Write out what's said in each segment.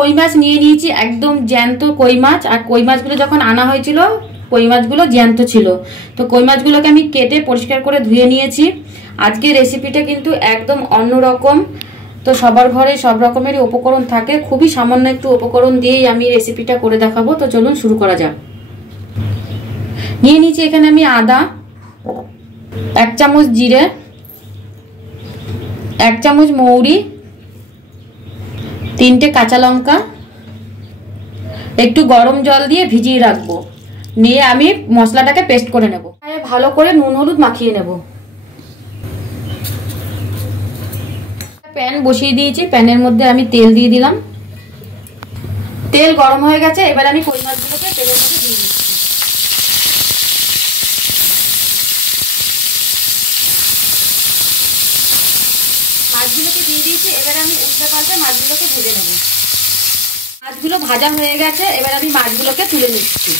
কই মাছ নিয়ে নিয়েছি, একদম জ্যান্ত কই মাছ। আর কই মাছগুলো যখন আনা হয়েছিল কই মাছগুলো জ্যান্ত ছিল, তো কই মাছগুলোকে আমি কেটে পরিষ্কার করে ধুয়ে নিয়েছি। আজকে রেসিপিটা কিন্তু একদম অন্যরকম। তো সবার ঘরে সব রকমেরই উপকরণ থাকে, খুবই সামান্য একটু উপকরণ দিয়েই আমি রেসিপিটা করে দেখাবো। তো চলুন শুরু করা যাক। নিয়ে নিয়েছি এখানে আমি আদা, 1 চামচ জিরে, 1 চামচ মৌরি, 3টে কাঁচা লঙ্কা, একটু গরম জল দিয়ে ভিজিয়ে রাখবো। নিয়ে আমি মশলাটাকে পেস্ট করে নেব। ভালো করে নুন হলুদ মাখিয়ে নেব। প্যান বসিয়ে দিয়েছি, প্যানের মধ্যে আমি তেল দিয়ে দিলাম। তেল গরম হয়ে গেছে, এবার আমি কই মাছগুলোকে তেলের মধ্যে দিয়ে দিচ্ছি। মাছগুলোকে দিয়ে দিয়েছি, এবার আমি উল্টে পাল্টে মাছগুলোকে ভেজে নেব। মাছগুলো ভাজা হয়ে গেছে, এবার আমি মাছগুলোকে তুলে নিচ্ছি।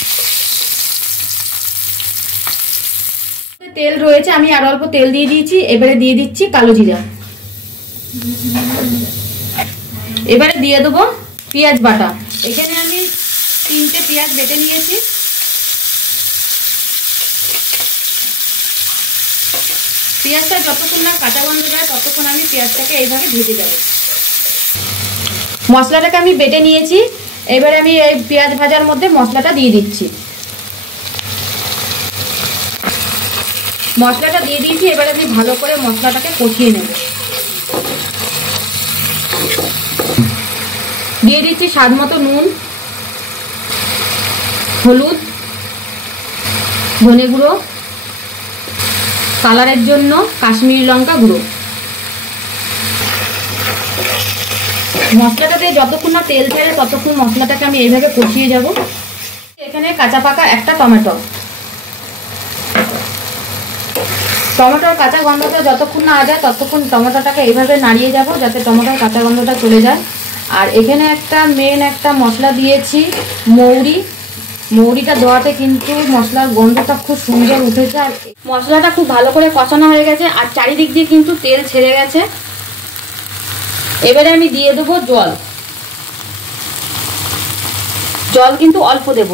তেল রয়েছে, আমি আর অল্প তেল দিয়ে দিয়েছি। এবারে দিয়ে দিচ্ছি কালো জিরা। এবারে দিয়ে দেবো পেঁয়াজ বাটা। এখানে আমি 3টে পেঁয়াজ বেটে নিয়েছি। পেঁয়াজটা যতক্ষণ না কাঁচা গন্ধ যায় ততক্ষণ আমি পেঁয়াজটাকে এইভাবে ভেজে যাব। মশলাটাকে আমি বেটে নিয়েছি, এবারে আমি এই পেঁয়াজ ভাজার মধ্যে মশলাটা দিয়ে দিচ্ছি। মশলাটা দিয়ে দিয়েছি, এবারে আমি ভালো করে মশলাটাকে কষিয়ে নেব। দিয়ে দিচ্ছি স্বাদ মতো নুন, হলুদ, ধনে গুঁড়ো, কালারের জন্য কাশ্মীরি লঙ্কা গুঁড়ো। মশলাটাতে যতক্ষণ না তেল ছাড়ে ততক্ষণ মশলাটাকে আমি এইভাবে কষিয়ে যাব। এখানে কাঁচা পাকা একটা টমেটো। টমেটোর কাঁচা গন্ধটা যতক্ষণ না যায় ততক্ষণ টমেটোটাকে এইভাবে নাড়িয়ে যাব যাতে টমেটোর কাঁচা গন্ধটা চলে যায়। আর এখানে একটা মশলা দিয়েছি মৌরি। মৌরিটা দেওয়াতে কিন্তু মশলার গন্ধটা খুব সুন্দর উঠেছে। আর মশলাটা খুব ভালো করে কষানো হয়ে গেছে, আর চারিদিক দিয়ে কিন্তু তেল ছেড়ে গেছে। এবারে আমি দিয়ে দেবো জল। জল কিন্তু অল্প দেব।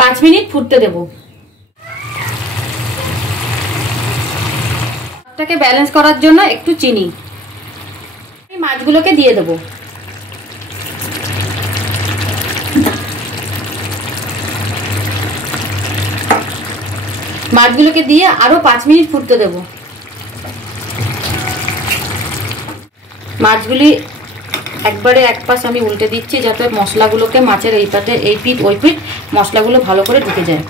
পাঁচ মিনিট ফুটতে দেব। এটাকে ব্যালেন্স করার জন্য একটু চিনি। আমি মাছগুলোকে দিয়ে দেব। মাছগুলোকে দিয়ে আরো 5 মিনিট ফুটতে দেব। মাছগুলি একবারে এক পাশ আমি উল্টে দিচ্ছি যাতে মশলাগুলোকে মাছের এই পাটে এই পিঠ ওই পিঠ মশলাগুলো ভালো করে ঢুকে যায়।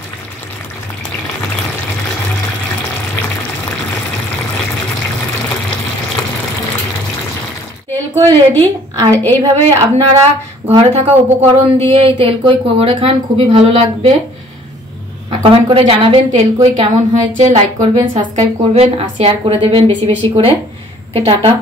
তেলকই রেডি। আর এইভাবে আপনারা ঘরে থাকা উপকরণ দিয়ে এই তেলকই করে খান, খুবই ভালো লাগবে। আর কমেন্ট করে জানাবেন তেলকই কেমন হয়েছে। লাইক করবেন, সাবস্ক্রাইব করবেন আর শেয়ার করে দেবেন বেশি বেশি করে। টাটা।